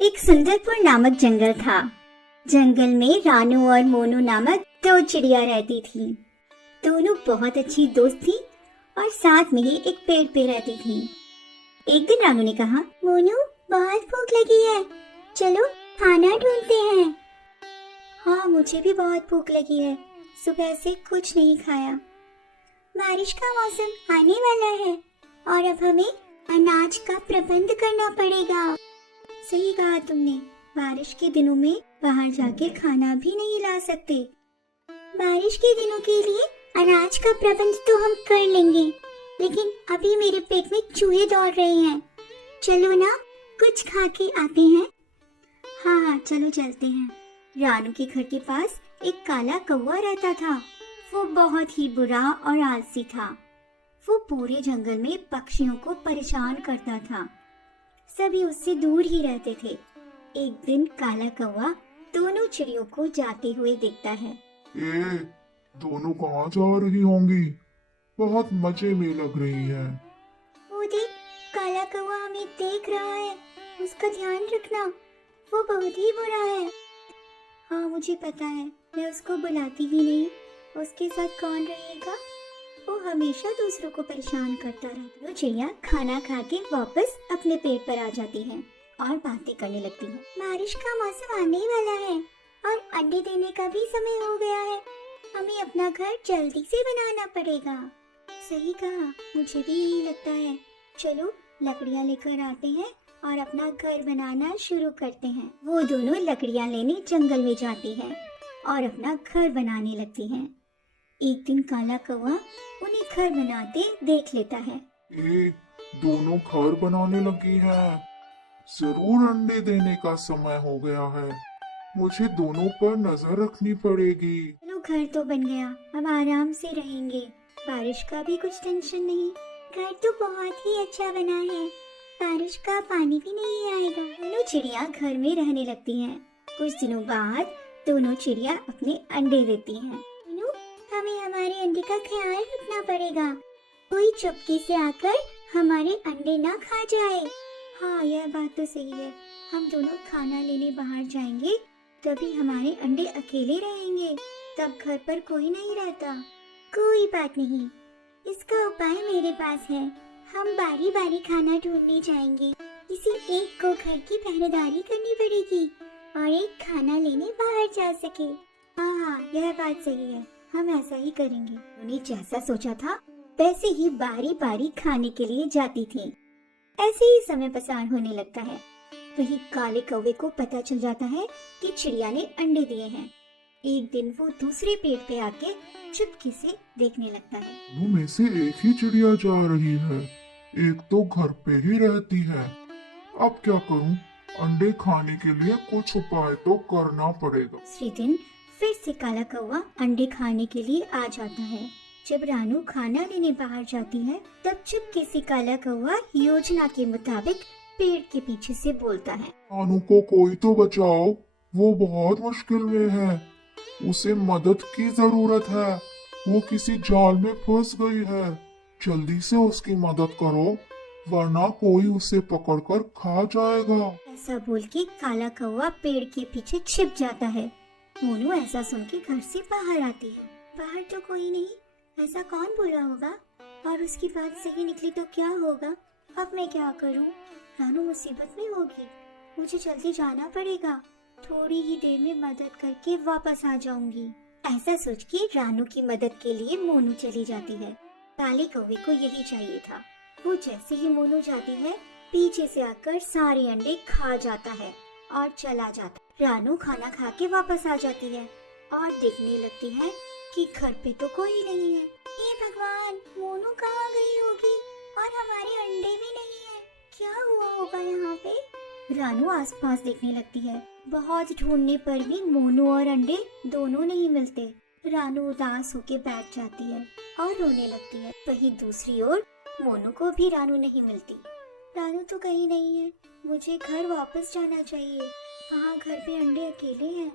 एक सुंदरपुर नामक जंगल था। जंगल में रानू और मोनू नामक दो चिड़िया रहती थी। दोनों बहुत अच्छी दोस्त थी और साथ में ही एक पेड़ पे रहती थी। एक दिन रानू ने कहा, मोनू बहुत भूख लगी है, चलो खाना ढूंढते हैं। हाँ, मुझे भी बहुत भूख लगी है, सुबह से कुछ नहीं खाया। बारिश का मौसम आने वाला है और अब हमें अनाज का प्रबंध करना पड़ेगा। सही कहा तुमने, बारिश के दिनों में बाहर जाके खाना भी नहीं ला सकते। बारिश के दिनों के लिए अनाज का प्रबंध तो हम कर लेंगे, लेकिन अभी मेरे पेट में चूहे दौड़ रहे हैं। चलो ना, कुछ खा के आते हैं। हाँ, चलो चलते हैं। रानू के घर के पास एक काला कौवा रहता था। वो बहुत ही बुरा और आलसी था। वो पूरे जंगल में पक्षियों को परेशान करता था। सभी उससे दूर ही रहते थे। एक दिन काला कौवा दोनों चिड़ियों को जाते हुए देखता है। दोनों कहाँ जा रही होंगी? बहुत मजे में लग रही है। वो देख, काला कौवा हमें देख रहा है, उसका ध्यान रखना, वो बहुत ही बुरा है। हाँ, मुझे पता है, मैं उसको बुलाती ही नहीं। उसके साथ कौन रहेगा? वो हमेशा दूसरों को परेशान करता रहता है। चिड़िया खाना खा के वापस अपने पेट पर आ जाती है और बातें करने लगती है। बारिश का मौसम आने वाला है और अंडे देने का भी समय हो गया है। हमें अपना घर जल्दी से बनाना पड़ेगा। सही कहा, मुझे भी यही लगता है। चलो लकड़ियाँ लेकर आते हैं और अपना घर बनाना शुरू करते हैं। वो दोनों लकड़ियाँ लेने जंगल में जाती है और अपना घर बनाने लगती हैं। एक दिन काला कौवा उन्हें घर बनाते देख लेता है। दोनों घर बनाने लगी हैं। जरूर अंडे देने का समय हो गया है। मुझे दोनों पर नजर रखनी पड़ेगी। चलो, घर तो बन गया, अब आराम से रहेंगे। बारिश का भी कुछ टेंशन नहीं। घर तो बहुत ही अच्छा बना है, बारिश का पानी भी नहीं आएगा। दोनों चिड़िया घर में रहने लगती हैं। कुछ दिनों बाद दोनों चिड़िया अपने अंडे देती हैं। हमें हमारे अंडे का ख्याल रखना पड़ेगा। कोई चुपके से आकर हमारे अंडे ना खा जाए। हाँ, यह बात तो सही है। हम दोनों खाना लेने बाहर जाएंगे, तभी हमारे अंडे अकेले रहेंगे। तब घर पर कोई नहीं रहता। कोई बात नहीं, इसका उपाय मेरे पास है। हम बारी बारी खाना ढूंढने जाएंगे। किसी एक को घर की पहरेदारी करनी पड़ेगी और एक खाना लेने बाहर जा सके। हाँ, यह बात सही है, हम ऐसा ही करेंगे। उन्होंने जैसा सोचा था वैसे ही बारी बारी खाने के लिए जाती थी। ऐसे ही समय पसार होने लगता है। वही काले कौवे को पता चल जाता है कि चिड़िया ने अंडे दिए हैं। एक दिन वो दूसरे पेड़ पे आके चुपके से देखने लगता है। दोनों में से एक ही चिड़िया जा रही है, एक तो घर पे ही रहती है। अब क्या करूं? अंडे खाने के लिए कुछ उपाय तो करना पड़ेगा। दूसरे दिन फिर से काला कौवा अंडे खाने के लिए आ जाता है। जब रानू खाना लेने बाहर जाती है, तब चुपके से काला कौवा योजना के मुताबिक पेड़ के पीछे से बोलता है। रानू को कोई तो बचाओ, वो बहुत मुश्किल में है। उसे मदद की जरूरत है। वो किसी जाल में फंस गई है। जल्दी से उसकी मदद करो, वरना कोई उसे पकड़कर खा जाएगा। ऐसा बोल के काला कौवा पेड़ के पीछे छिप जाता है। मोनू ऐसा सुन के घर से बाहर आती है। बाहर तो कोई नहीं, ऐसा कौन बोला होगा? और उसकी बात सही निकली तो क्या होगा? अब मैं क्या करूं? रानू मुसीबत में होगी। मुझे जल्दी जाना पड़ेगा। थोड़ी ही देर में मदद करके वापस आ जाऊंगी। ऐसा सोच के रानू की मदद के लिए मोनू चली जाती है। काले कौवे को यही चाहिए था। वो जैसे ही मोनू जाती है, पीछे से आकर सारे अंडे खा जाता है और चला जाता। रानू खाना खा के वापस आ जाती है और देखने लगती है कि घर पे तो कोई नहीं है। हे भगवान, मोनू कहाँ गई होगी और हमारे अंडे भी नहीं है। क्या हुआ होगा यहाँ पे? रानू आसपास देखने लगती है। बहुत ढूंढने पर भी मोनू और अंडे दोनों नहीं मिलते। रानू उदास होके बैठ जाती है और रोने लगती है। वहीं दूसरी ओर मोनू को भी रानू नहीं मिलती। रानू तो कहीं नहीं है, मुझे घर वापस जाना चाहिए। वहाँ घर पे अंडे अकेले हैं।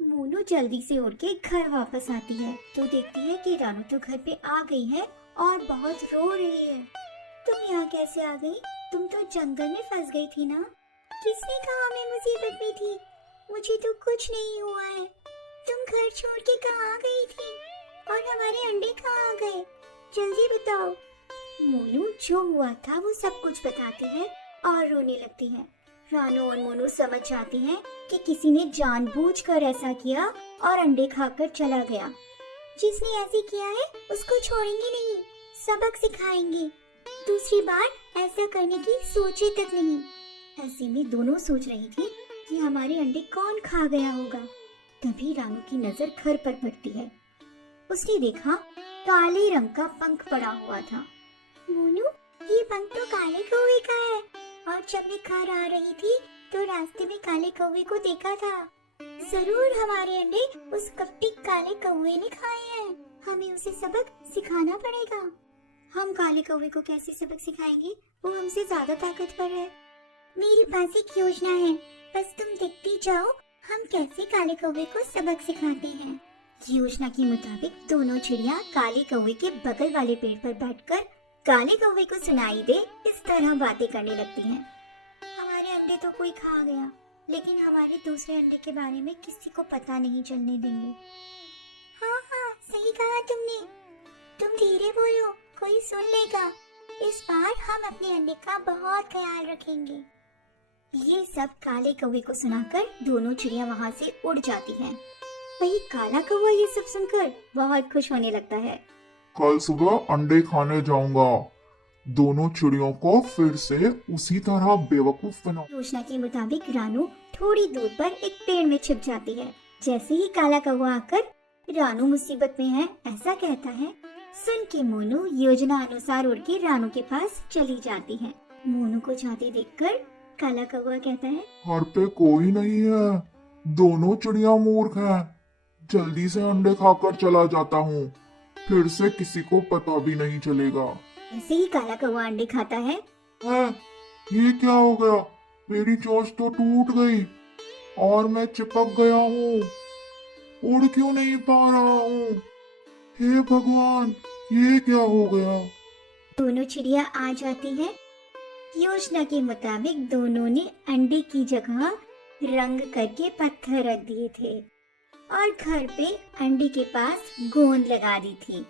मोनू जल्दी से उड़ के घर वापस आती है तो देखती है कि रानू तो घर पे आ गई है और बहुत रो रही है। तुम यहाँ कैसे आ गई? तुम तो जंगल में फंस गई थी ना? किसने कहा मैं मुसीबत में थी? मुझे तो कुछ नहीं हुआ है। तुम घर छोड़ के कहाँ गई थी? और हमारे अंडे कहाँ गए? जल्दी बताओ। मोनू जो हुआ था वो सब कुछ बताती है और रोने लगती है। रानू और मोनू समझ जाती हैं कि किसी ने जानबूझकर ऐसा किया और अंडे खाकर चला गया। जिसने ऐसे किया है उसको छोड़ेंगे नहीं, सबक सिखाएंगे। दूसरी बार ऐसा करने की सोचे तक नहीं। ऐसे में दोनों सोच रही थी कि हमारे अंडे कौन खा गया होगा। तभी रानू की नजर घर पर पड़ती है। उसने देखा काले रंग का पंख पड़ा हुआ था। मोनू, ये पंख तो काले कौवे का है, और जब मैं घर आ रही थी तो रास्ते में काले कौवे को देखा था। जरूर हमारे अंडे उस कपटी काले कौवे ने खाए हैं। हमें उसे सबक सिखाना पड़ेगा। हम काले कौवे को कैसे सबक सिखाएंगे? वो हमसे ज्यादा ताकतवर है। मेरे पास एक योजना है, बस तुम देखती जाओ हम कैसे काले कौवे को सबक सिखाते हैं। योजना के मुताबिक दोनों चिड़िया काले कौवे के बगल वाले पेड़ पर बैठकर काले कौवे को सुनाई दे इस तरह बातें करने लगती हैं। हमारे अंडे तो कोई खा गया, लेकिन हमारे दूसरे अंडे के बारे में किसी को पता नहीं चलने देंगे। हाँ हाँ, सही कहा तुमने। तुम धीरे बोलो, कोई सुन लेगा। इस बार हम अपने अंडे का बहुत ख्याल रखेंगे। ये सब काले कौवे को सुनाकर दोनों चिड़िया वहाँ से उड़ जाती हैं। वही काला कौवा ये सब सुनकर बहुत खुश होने लगता है। कल सुबह अंडे खाने जाऊंगा। दोनों चिड़ियों को फिर से उसी तरह बेवकूफ बनाओ। योजना के मुताबिक रानू थोड़ी दूर पर एक पेड़ में छिप जाती है। जैसे ही काला कौवा आकर रानू मुसीबत में है ऐसा कहता है, सुन के मोनू योजना अनुसार उड़ के रानू के पास चली जाती है। मोनू को जाते देखकर काला कौवा कहता है, घर पे कोई नहीं है, दोनों चिड़िया मूर्ख हैं। जल्दी से अंडे खाकर चला जाता हूँ, फिर से किसी को पता भी नहीं चलेगा। ऐसे ही काला कौवा अंडे खाता है। ये क्या हो गया? मेरी चोंच तो टूट गई और मैं चिपक गया हूँ। उड़ क्यों नहीं पा रहा हूँ? हे भगवान, ये क्या हो गया? दोनों चिड़िया आ जाती हैं। योजना के मुताबिक दोनों ने अंडे की जगह रंग करके पत्थर रख दिए थे और घर पे अंडे के पास गोंद लगा दी थी।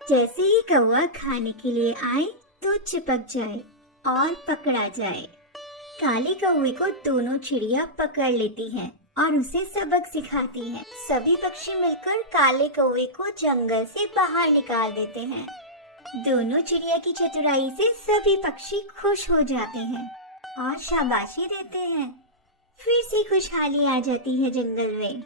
जैसे ही कौवा खाने के लिए आए तो चिपक जाए और पकड़ा जाए। काले कौवे को दोनों चिड़िया पकड़ लेती हैं और उसे सबक सिखाती हैं। सभी पक्षी मिलकर काले कौवे को जंगल से बाहर निकाल देते हैं। दोनों चिड़िया की चतुराई से सभी पक्षी खुश हो जाते हैं और शाबाशी देते हैं। फिर से खुशहाली आ जाती है जंगल में।